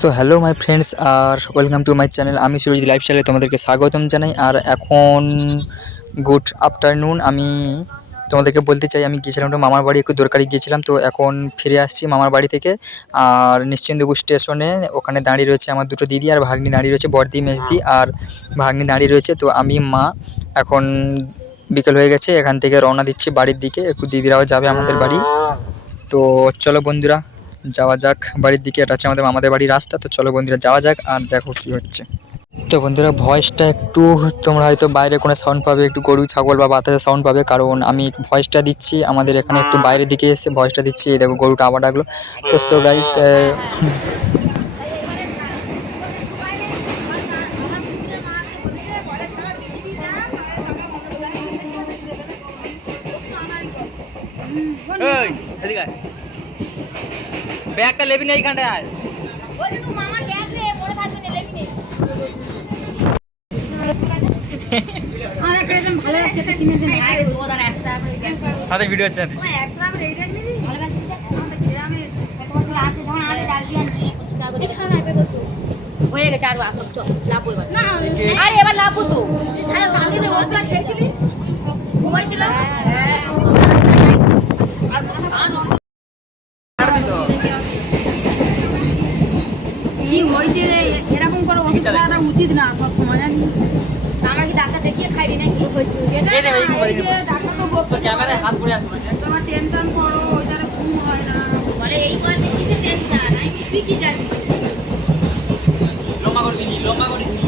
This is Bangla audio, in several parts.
সো হ্যালো মাই ফ্রেন্ডস আর ওয়েলকাম টু মাই চ্যানেল। আমি সুরজিৎ লাইফস্টাইলে তোমাদেরকে স্বাগতম জানাই। আর এখন গুড আফটারনুন। আমি তোমাদেরকে বলতে চাই, আমি গিয়েছিলাম একটু মামার বাড়ি, একটু দরকারি গিয়েছিলাম, তো এখন ফিরে আসছি মামার বাড়ি থেকে। আর নিশ্চিন্দপুর স্টেশনে ওখানে দাঁড়িয়ে রয়েছে আমার দুটো দিদি আর ভাগ্নি দাঁড়িয়ে রয়েছে, বড়দি মেজদি আর ভাগ্নি দাঁড়িয়ে রয়েছে। তো আমি মা এখন বিকেল হয়ে গেছে, এখান থেকে রওনা দিচ্ছি বাড়ির দিকে, একটু দিদিরাও যাবে আমাদের বাড়ি। তো চলো বন্ধুরা যাওয়া যাক বাড়ির দিকে। এটা হচ্ছে আমাদের মামাদের বাড়ির রাস্তা। তো চলো বন্ধুরা যাওয়া যাক আর দেখো কি হচ্ছে। তো বন্ধুরা ভয়েসটা একটু তোমরা হয়তো বাইরে কোনো সাউন্ড পাবে, একটু গরু ছাগল বা বাতাসের সাউন্ড পাবে, কারণ আমি ভয়েসটা দিচ্ছি আমাদের এখানে একটু বাইরের দিকে এসে ভয়েসটা দিচ্ছি। এই দেখো গরুটা আবার ডাকলো। তো সো গাইস ব্যাগটা লেবি না এইখানটায় আয়। সাথে ভিডিও হচ্ছে হয়ে গেছে আর আসো চল লাভো এবার না আরে এবার লাভো তো সারা রাতে যে বসলা খেয়েছিলি ঘুমাইছিলাম কি হইছে রে এরকম করে ওষুধ খাওয়াটা উচিত না সব সময় জানি আমরা কি ডাক্তার দেখিয়ে খাইনি না কি হইছে সেটা এই যে ডাক্তার তো বলতো ক্যামেরায় হাত পড়ে আছে তোমার টেনশন করো ওইটারে ঘুম হয় না বলে এই বয়সে কিসে টেনশন আই তুই কি জানিস লম্বা করিস নি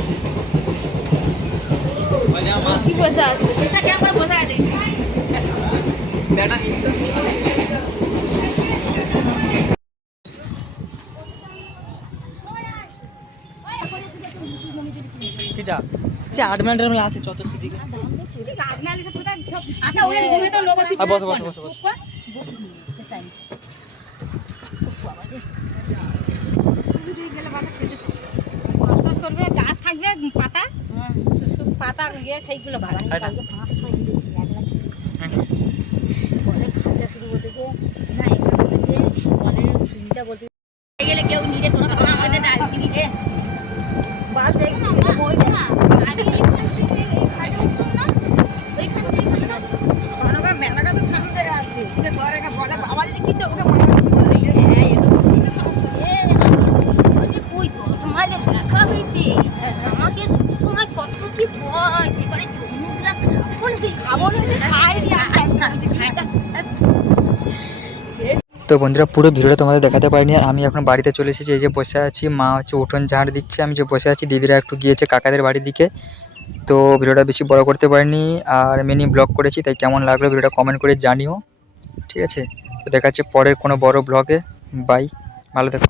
মানে মাসি বসে আছে এটা কেমন করে বসে আছে বেটা কিটা সে 8 মিনিটের মেলা আছে যত সিধি আচ্ছা ঠিক 8 মিনিট সব কোথা সব আচ্ছা ওরে ঘুমে তো লোবা তুই বস চুপ কর বকিস নি আচ্ছা চাইনিস বাবা রে শুধু গেলে বাসা খেতে কষ্ট করবে গাছ থাকবে পাতা সুসুক পাতা গিয়ে সেইগুলো ভালো কালকে 500 এনেছি 1 লাখ বলে খাজা শুরু করতে যে না এবার বলতে বলে সুনিতা বলতে গেলে কেউ নিরে তোরা না আমাদের আগে কি নিরে বাদ দেখ মামা বই না আগে এইখান থেকে খাটে উঠতো না ওইখান থেকে সোনাগা মেলাগা তো সামনে আছে যে ঘরে বলে বাবা যদি কিছু ওকে মনে হ্যাঁ এটা ঠিক আছে কই তো সমাজে দেখা হইতে আমাকে সময় কত কি ভয় সেবারে জমিগুলা বলবি খাবো না খাই দিয়া তো বন্ধুরা পুরো ভিডিওটা তোমাদের দেখাতে পারিনি। আর আমি এখন বাড়িতে চলে এসেছি, এই যে বসে আছি, মা হচ্ছে উঠোন ঝাড় দিচ্ছে, আমি যে বসে আছি, দিদিরা একটু গিয়েছে কাকাদের বাড়ির দিকে। তো ভিডিওটা বেশি বড় করতে পারিনি আর মিনি ব্লগ করেছি, তাই কেমন লাগলো ভিডিওটা কমেন্ট করে জানিও, ঠিক আছে? তো দেখা হচ্ছে পরের কোনো বড় ব্লগে। বাই, ভালো থেকো।